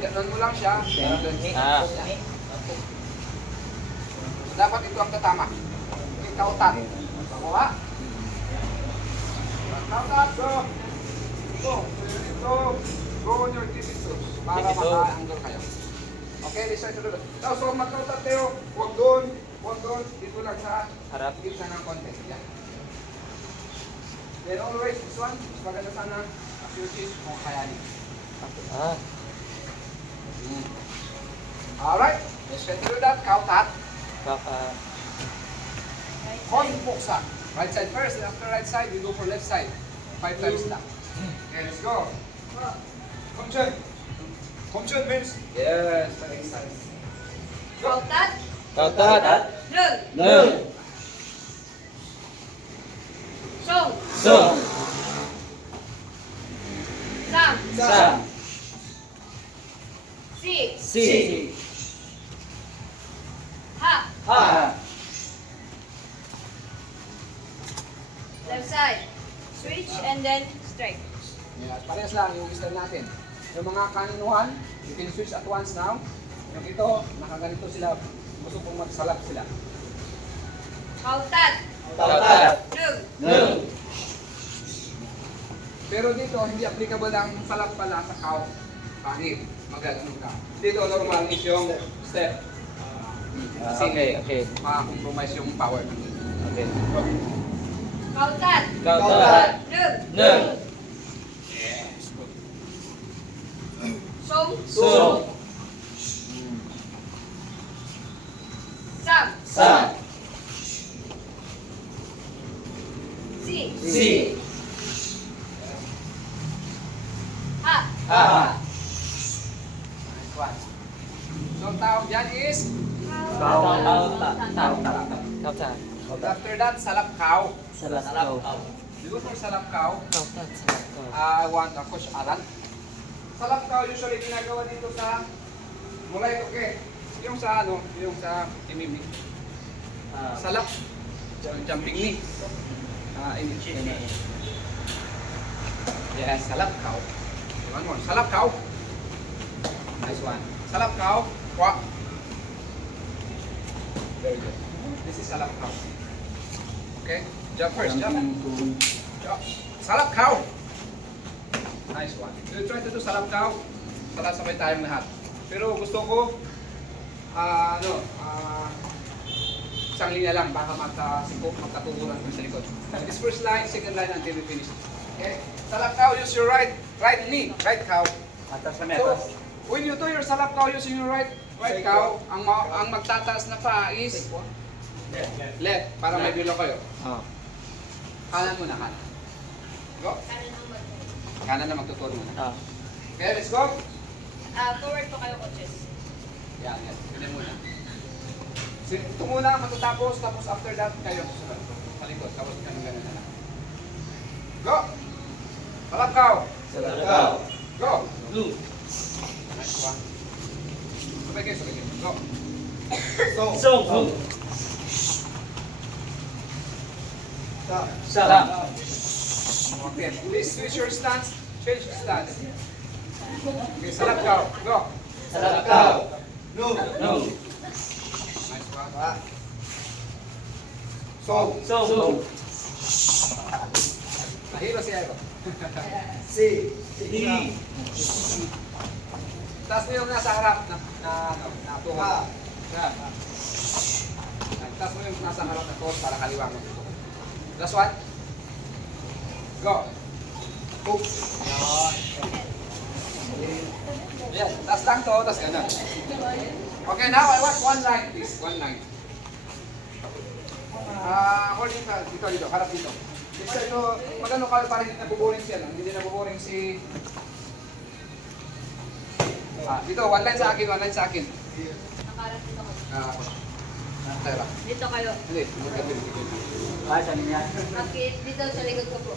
Ganun mo lang siya. Ah. Dapat ito ang tatama. Kautat. Bawa. Kautat, go. Go. Go on your tipping toes. Para maka-angle kayo. Okay, listen to the. So, magkautat kayo. Huwag doon. Huwag doon. Dito lang sa Harap. gitna ng konti. Yan. Then always, this one. Maganda sana. Activities kung kayanin. Ah. Alright. Let's continue that. Kautat. Kaka. Kon buksan. Right side first, and after right side, we go for left side. 5 times lang. Okay, let's go. Komchun. Komchun means? Yes, very exciting. Kautat. Kautat. Nung. Nung. Song. Song. Sam. Sam. Si. Si. Ha. Ha. Left side. Switch and then strike. Yes, parehas lang yung style natin. Yung mga kaninuhan, you can switch at once now. Yung ito, nakaganito sila. Gusto kong magsalap sila. Kautat. Kautat. Nung. Nung. Pero dito, hindi applicable ang salap pala sa cow. Pangit. Magaganon ka. Dito, normal is yung step. Kasi Okay. maka-compromise yung power. Okay. Kautat. Kautat. Nung. Nung. Yes, good. Song. Song. Sam. Sam. Si. Si. Ha. Ha. Nice one. So, tawag dyan is, Kautat. after that, salap cow. Salap. Before salap cow, Kautat. Salap. I want a Coach Alan. Salap cow usually ginagawa dito sa mulay okay. Yung sa ano, yung sa timimi. Salap. Jumping knee. Yes, salap cow. One more. Salap cow. Nice one. Salap cow. Kwa. Very good. This is salap cow. Okay? Jump first. Jump. Jump. Salap cow. Nice one. We'll try to do salap cow. Para sabay tayong lahat. Pero gusto ko, isang linya lang, baka magkatuburan sa likod. This first line, second line until we finish. Okay? Salap cow, use your right knee, right cow. Atas na So, when you do your salap cow using your right cow, ang magtataas na pa is left, para may bilo kayo. Oh. Kanan muna, kanan. Go. Kanan na magtuturo muna. Ah. Okay, let's go. Forward po kayo, coaches. Yan. Ganyan muna. Ito muna matatapos, tapos after that, kayo susunod. Palikod, tapos ganun na lang. Go! Salap cow! Salap. Go! Blue. Nice one. Sabay kayo. Go! Song. Salap. Okay, please switch your stance. Change your stance. Okay, salap cow. Go! Salap. No. Nice one. Song. Nahilo si Aero. Si. Taas mo yung nasa harap na tuhod. Yan. Taas mo yung nasa harap na tuhod para kaliwa mo. Last one. Go. Hook. Yan. Taas lang to, taas ganun. Okay, now I want one line please. One line. According sa dito, harap dito. Isa ito, magano kayo para hindi nabuboring siya, hindi nabuboring si... dito, one line sa akin. Nakarat dito ko. Tara. Dito kayo. Hindi, magkabili. Sa niya. Bakit? Dito sa likod ko po.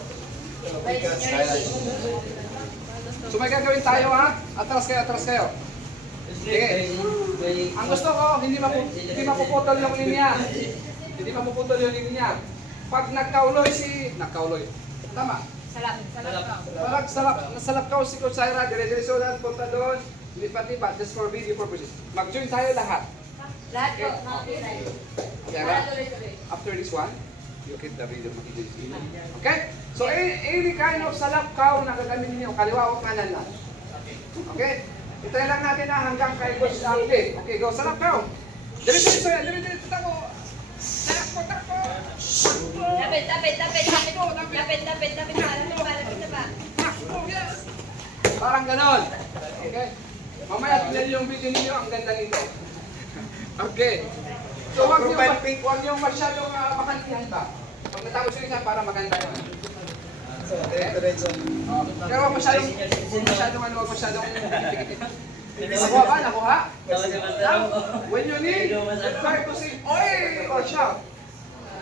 By seniority. So may gagawin tayo ha? Atras kayo. Sige. Ang gusto ko, hindi mapuputol yung linya. Pag nagkauloy. Tama. Salap. Salap ka si Coach Syra, dire-diretso na, punta doon. Lipat-lipat, just for video purposes. Mag-join tayo lahat. Lahat po, mga design. Kaya Para tuloy-tuloy. after this one, you keep the video makikita. Okay? So, any kind of salapkaw na gagamitin niyo, kaliwa o kanan lang. Okay? Itayin lang natin na hanggang kay Coach Arke. Okay, go. Salapkaw. Diretso yan. Diretso. Tako. Tako. Tapit. Malapit na ba? Takbo. Yes. Parang ganon. Okay? Mamaya tingnan niyo yung video ninyo. Ang ganda nito. Okay. So, huwag niyo masyadong makalihan ba? Pag natapos yung isa, para maganda yun. Pero huwag masyadong Nakuha ba? Nakuha? Now, when you need, try to say, oi! Or shout.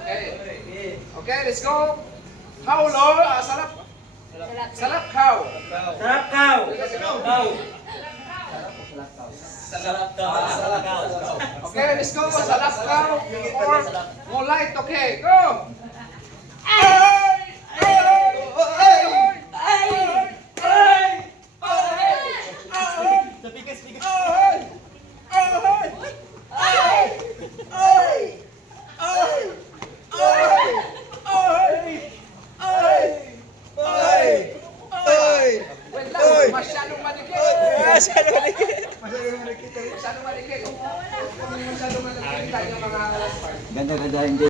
Okay. Okay, let's go. How low? Salap cow. Okay, let's go. Salap cow. Or more light. Okay, go. Wait lang, masyadong malikit. Masyadong malikit. Masyadong malikit. Masyadong malikit tayo mga last part. Ganda-ganda hindi.